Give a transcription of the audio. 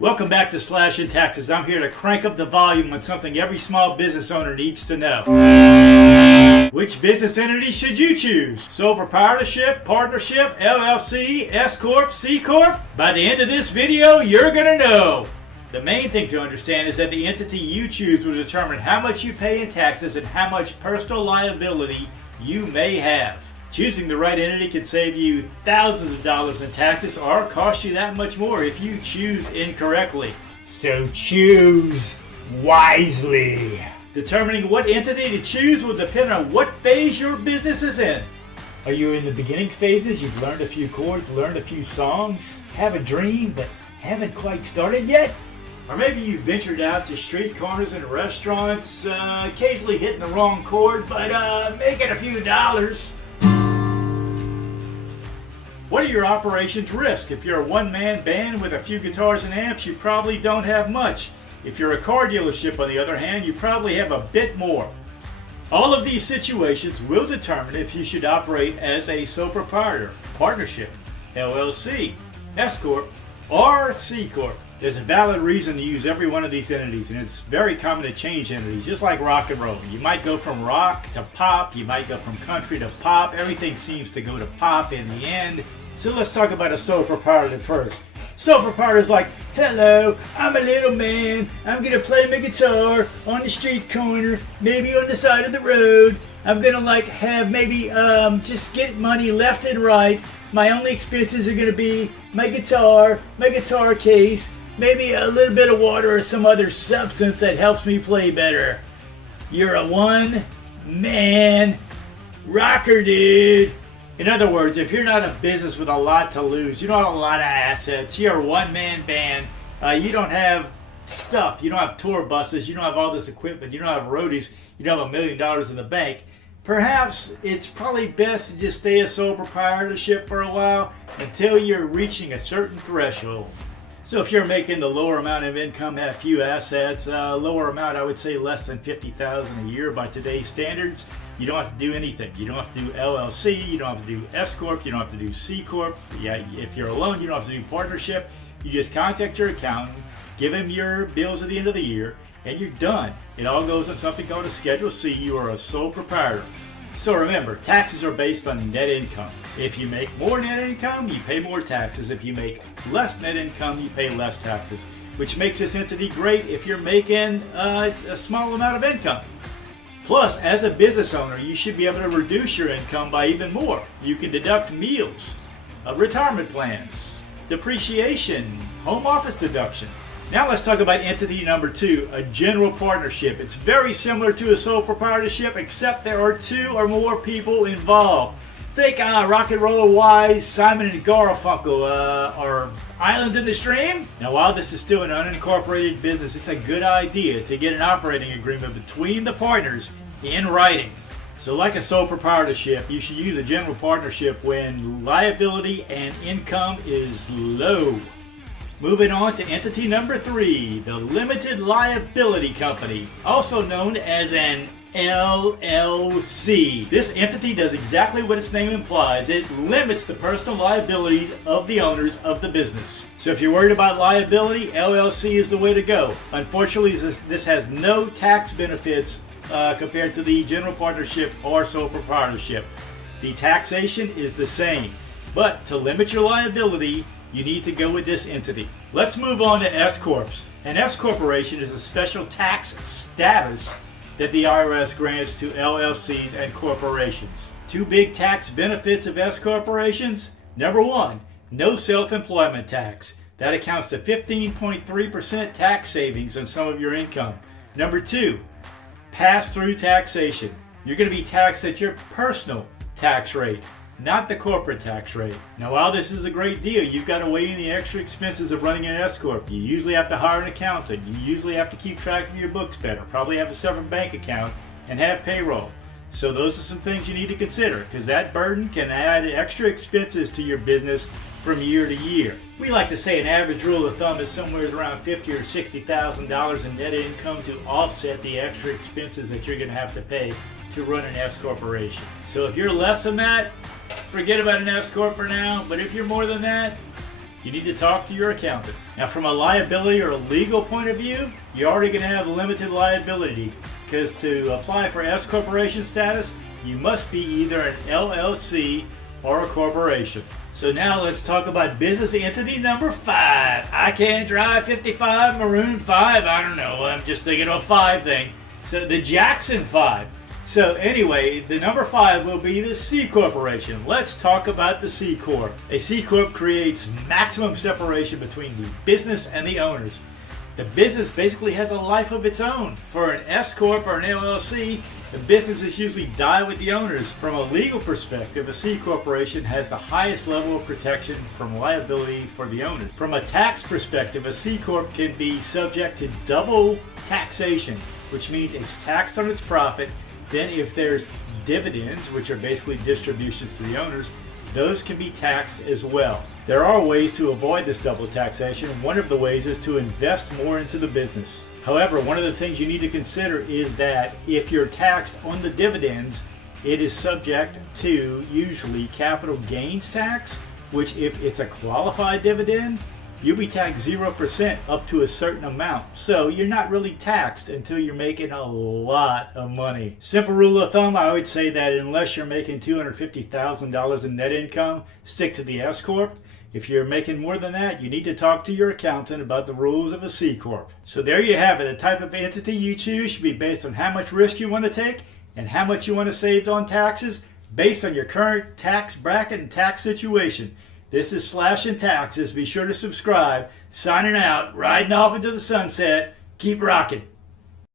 Welcome back to Slash in Taxes. I'm here to crank up the volume on something every small business owner needs to know. Which business entity should you choose? Sole proprietorship, partnership, LLC, S-Corp, C-Corp? By the end of this video, you're gonna know. The main thing to understand is that the entity you choose will determine how much you pay in taxes and how much personal liability you may have. Choosing the right entity can save you thousands of dollars in taxes or cost you that much more if you choose incorrectly. So choose wisely. Determining what entity to choose will depend on what phase your business is in. Are you in the beginning phases? You've learned a few chords, learned a few songs, have a dream but haven't quite started yet? Or maybe you ventured out to street corners and restaurants, occasionally hitting the wrong chord but making a few dollars. What are your operations risks? If you're a one-man band with a few guitars and amps, you probably don't have much. If you're a car dealership, on the other hand, you probably have a bit more. All of these situations will determine if you should operate as a sole proprietor, partnership, LLC, S-Corp, or C-Corp. There's a valid reason to use every one of these entities, and it's very common to change entities, just like rock and roll. You might go from rock to pop, you might go from country to pop. Everything seems to go to pop in the end. So let's talk about a sole proprietor first. Sole proprietor is like, hello, I'm a little man. I'm gonna play my guitar on the street corner, maybe on the side of the road. I'm gonna have maybe just get money left and right. My only expenses are gonna be my guitar case, maybe a little bit of water or some other substance that helps me play better. You're a one-man rocker, dude. In other words, if you're not a business with a lot to lose, you don't have a lot of assets, you're a one-man band, you don't have stuff, you don't have tour buses, you don't have all this equipment, you don't have roadies, you don't have $1 million in the bank, perhaps it's probably best to just stay a sole proprietorship for a while until you're reaching a certain threshold. So if you're making the lower amount of income, have few assets, lower amount, I would say less than $50,000 a year by today's standards, you don't have to do anything. You don't have to do LLC, you don't have to do S-Corp, you don't have to do C-Corp. Yeah, if you're alone, you don't have to do partnership. You just contact your accountant, give him your bills at the end of the year, and you're done. It all goes on something called a Schedule C. You are a sole proprietor. So remember, taxes are based on net income. If you make more net income, you pay more taxes. If you make less net income, you pay less taxes, which makes this entity great if you're making a small amount of income. Plus, as a business owner, you should be able to reduce your income by even more. You can deduct meals, retirement plans, depreciation, home office deduction. Now let's talk about entity number 2, a general partnership. It's very similar to a sole proprietorship, except there are 2 or more people involved. Think Rock and Roller Wise, Simon and Garfunkel, or Islands in the Stream? Now while this is still an unincorporated business, it's a good idea to get an operating agreement between the partners in writing. So like a sole proprietorship, you should use a general partnership when liability and income is low. Moving on to entity number 3, the Limited Liability Company, also known as an LLC. This entity does exactly what its name implies. It limits the personal liabilities of the owners of the business. So if you're worried about liability, LLC is the way to go. Unfortunately, this has no tax benefits compared to the general partnership or sole proprietorship. The taxation is the same, but to limit your liability, you need to go with this entity. Let's move on to S-Corps. An S-Corporation is a special tax status that the IRS grants to LLCs and corporations. 2 big tax benefits of S-Corporations. Number 1, no self-employment tax. That accounts to 15.3% tax savings on some of your income. Number 2, pass-through taxation. You're going to be taxed at your personal tax rate, not the corporate tax rate. Now while this is a great deal, you've got to weigh in the extra expenses of running an S-Corp. You usually have to hire an accountant. You usually have to keep track of your books better. Probably have a separate bank account and have payroll. So those are some things you need to consider, because that burden can add extra expenses to your business from year to year. We like to say an average rule of thumb is somewhere around $50,000 or $60,000 in net income to offset the extra expenses that you're going to have to pay to run an S-Corporation. So if you're less than that, forget about an S-Corp for now, but if you're more than that, you need to talk to your accountant. Now, from a liability or a legal point of view, you're already going to have limited liability, because to apply for S corporation status, you must be either an LLC or a corporation. So now let's talk about business entity number 5. I can't drive 55, Maroon 5, I don't know, I'm just thinking of a 5 thing. So the Jackson 5. So anyway, the number 5 will be the C corporation. Let's talk about the C Corp. A C Corp creates maximum separation between the business and the owners. The business basically has a life of its own. For an S-Corp or an LLC, the businesses usually die with the owners. From a legal perspective, a C corporation has the highest level of protection from liability for the owners. From a tax perspective, a C Corp can be subject to double taxation, which means it's taxed on its profit. Then if there's dividends, which are basically distributions to the owners, those can be taxed as well. There are ways to avoid this double taxation. One of the ways is to invest more into the business. However, one of the things you need to consider is that if you're taxed on the dividends, it is subject to usually capital gains tax, which if it's a qualified dividend, you'll be taxed 0% up to a certain amount. So you're not really taxed until you're making a lot of money. Simple rule of thumb, I would say that unless you're making $250,000 in net income, stick to the S Corp. If you're making more than that, you need to talk to your accountant about the rules of a C Corp. So there you have it. The type of entity you choose should be based on how much risk you want to take and how much you want to save on taxes based on your current tax bracket and tax situation. This is Slash and Taxes. Be sure to subscribe. Signing out, riding off into the sunset. Keep rocking.